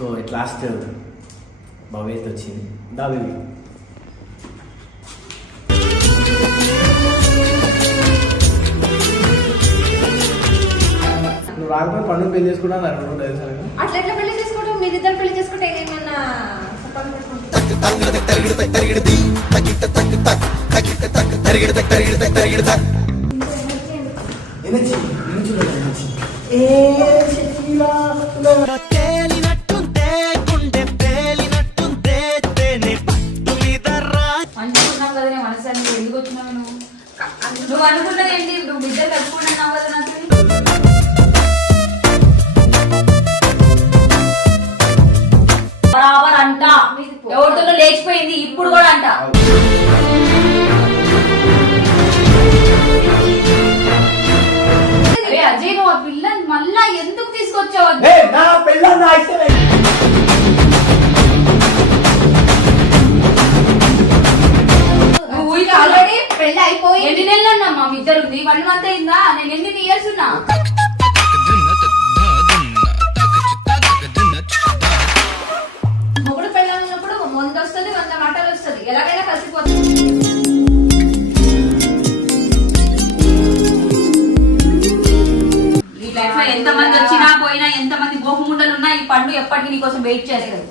So at last భవ్య అయితే వచ్చింది. దా baby. నువ్వు రాకపోతే పండుగ పెళ్లి చేసుకుంటాను అనుకుంటా తెలుసా? అట్లా ఎట్లా పెళ్లి చేసుకుంటావు? మీరిద్దరు పెళ్లి చేసుకుంటే ఏమన్నా అనుకున్నావు కదా నేను మనసు ఎందుకు వచ్చినావు? నువ్వు అనుకున్నది ఏంటి? నువ్వు ఇద్దరు కలుపుకుంటున్నావు కదా నాకు. బరాబర్ అంట, ఎవరితో లేచిపోయింది ఇప్పుడు కూడా అంట. అజయ్ నువ్వు ఆ పిల్లని మళ్ళా ఎందుకు తీసుకొచ్చావు? ఆల్రెడీ పెళ్లి అయిపోయి ఎన్ని నెలలు అన్నమ్మా మీ ఇద్దరు ఉంది? 1 month అయిందా? నేను ఎన్ని ఇయర్స్ ఉన్నా? మొగుడు పెళ్ళాలన్నప్పుడు ముందు వస్తుంది, 100 మాటలు వస్తుంది, ఎలాగైనా కలిసిపోతుంది. ఈ లైఫ్ లో ఎంత మంది వచ్చినా పోయినా, ఎంత మంది గోహముండలు ఉన్నా ఈ పండు ఎప్పటికీ నీకోసం వెయిట్ చేస్తుంది.